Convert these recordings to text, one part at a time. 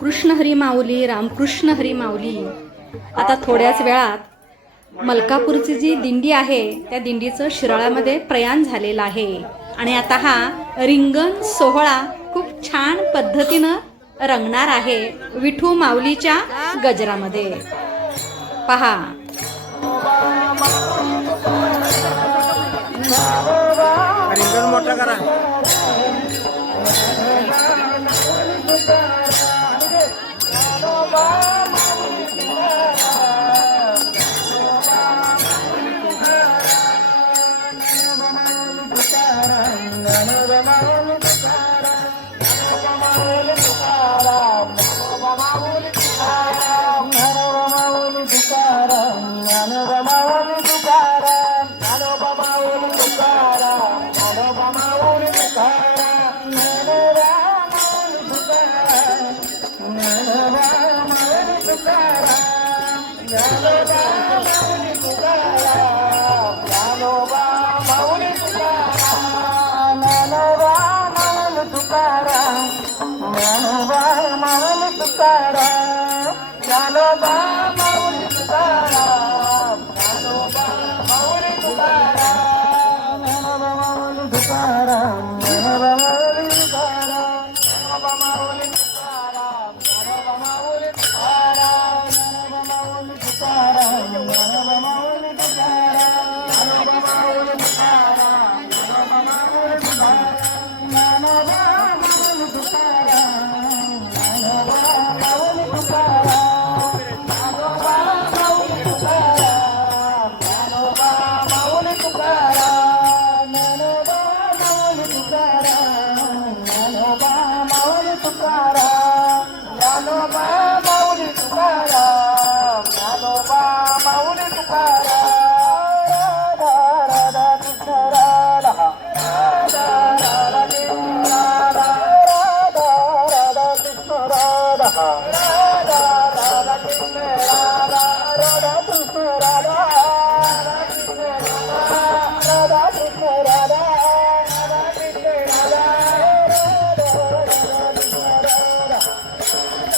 कृष्ण हरी माऊली रामकृष्ण हरी माऊली. आता थोड्याच वेळात मलकापूरची जी दिंडी आहे त्या दिंडीचं शिराळामध्ये प्रयाण झालेलं आहे. आणि आता हा रिंगण सोहळा खूप छान पद्धतीनं रंगणार आहे विठू माऊलीच्या गजरामध्ये. पहा. रिंगण मोठा करा. ಕೊಡುತ್ತಾರ ಜ್ಞಾನದಾಮ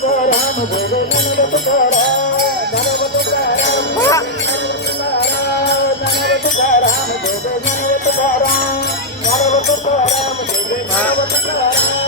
తుకారామ జగమున తుకారా ధనవ తుకారామ ధనవ తుకారామ జగమున తుకారా ధనవ తుకారామ జగమున తుకారా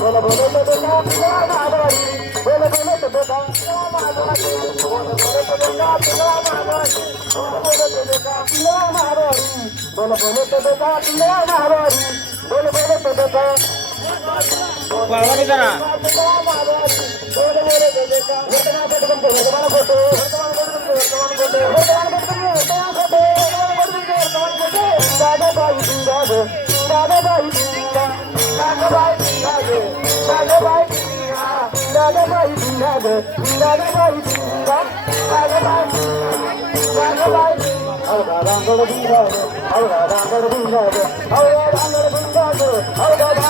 বলে বলে তো বেটা না বলি বলে বলে তো বেটা না বলি বলে বলে তো বেটা না বলি বলে বলে তো বেটা না বলি বলে বলে তো বেটা না বলি বলে বলে তো বেটা বড় বেটা না বলে বলে তো বেটা ঘটনা ঘটনা ঘটনা ঘটনা ঘটনা ঘটনা ঘটনা ঘটনা I'm gonna be there. I'm gonna be there. I'm gonna be there. I'm gonna be there.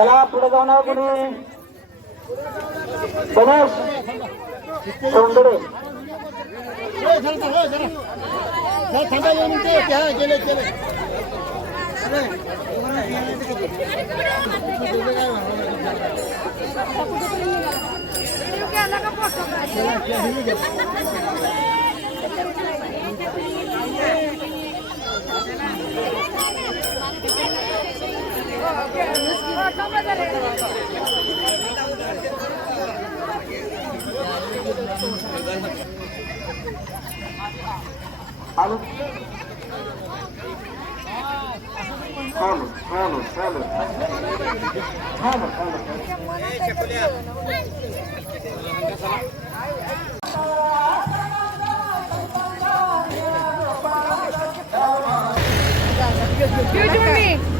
चला पुढे जाऊन कुणी Ganesh सोंडडे Alın. Alın, alın, alın. Alın, alın. You do me.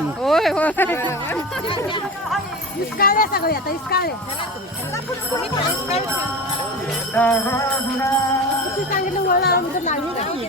तुम्ही होय होय. इसकाळले सगळे आता इसकाळले किती सांगितलं वळ आमचं लागली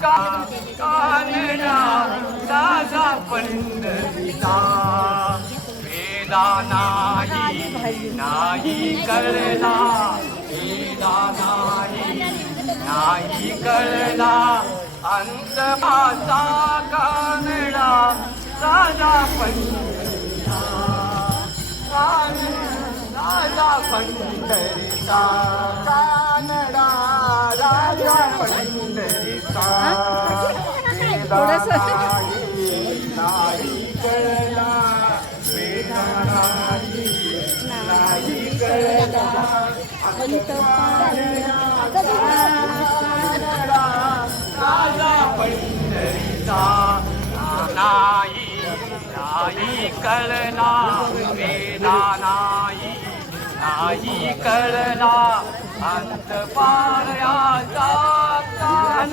कानडा का पंढरीचा वेदा नाही नाही कळला वेदा नाही नाही कळला अंत भाषा कानडा राजा पंढरीचा राजा पंढरीचा कानडा राजा पंढरीचा राजा नाही नाही कळला वेदा नाही नाही कळला अंत पारयाचा I'm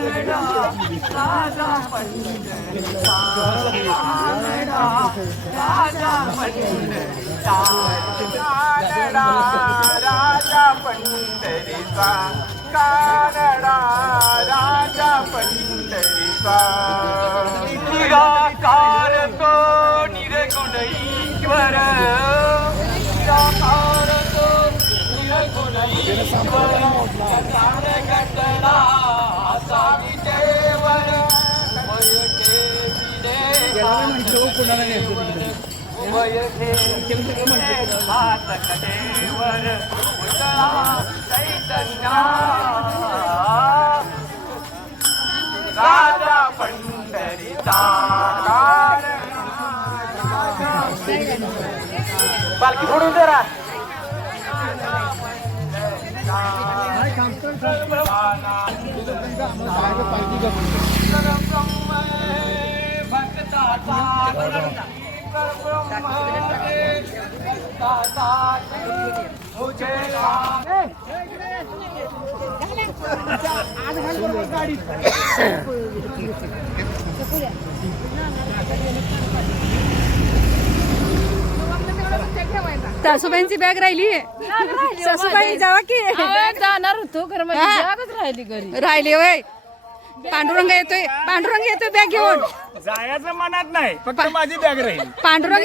gonna get the love. राजा पंढरीचा पालखी फोडून दे सासूबाईंची बॅग राहिली? सासूबाई जावा की? जाणार होतो हा. जागच राहिली घरी. राहिले वय पांडुरंग येतोय पांडुरंग येतोय बॅग घेऊन. जायचं मनात नाही फक्त माझी बॅग राहील. पांडुरंग